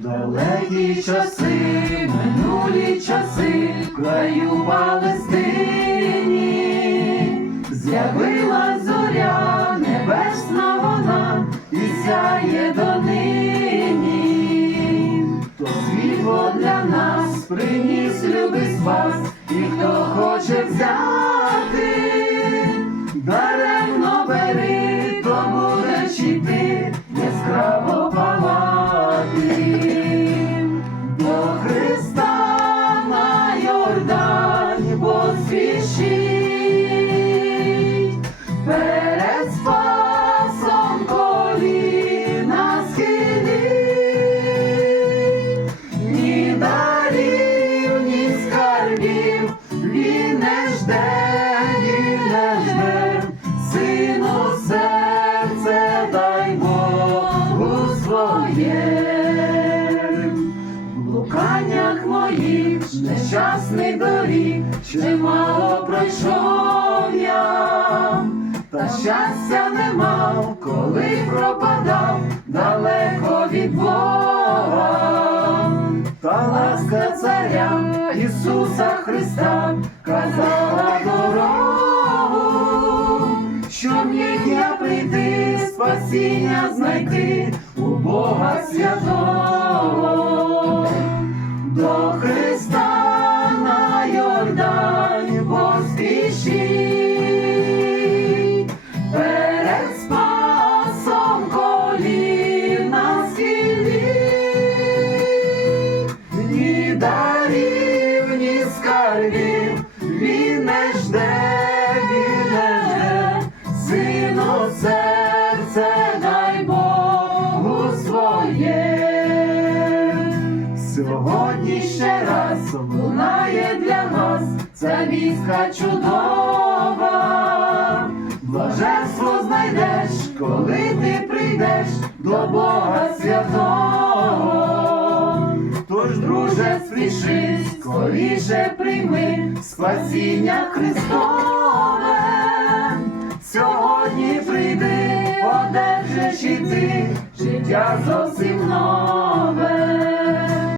Далекі часи, минулі часи, в краю Палестині, з'явилась зоря, небесна вона, і сяє донині. То світло для нас приніс любий спас, і хто хоче взяти, нещасних доріг, чимало пройшов я, та щастя не мав, коли пропадав далеко від Бога. Та ласка царя Ісуса Христа казала дорогу, щоб міг я прийти, спасіння знайти у Бога святого. Сьогодні ще раз лунає для нас ця вістка чудова. Блаженство знайдеш, коли ти прийдеш до Бога святого. Тож, друже, спіши, скоріше прийми спасіння Христове. Сьогодні прийди, одержиш і ти життя зовсім нове.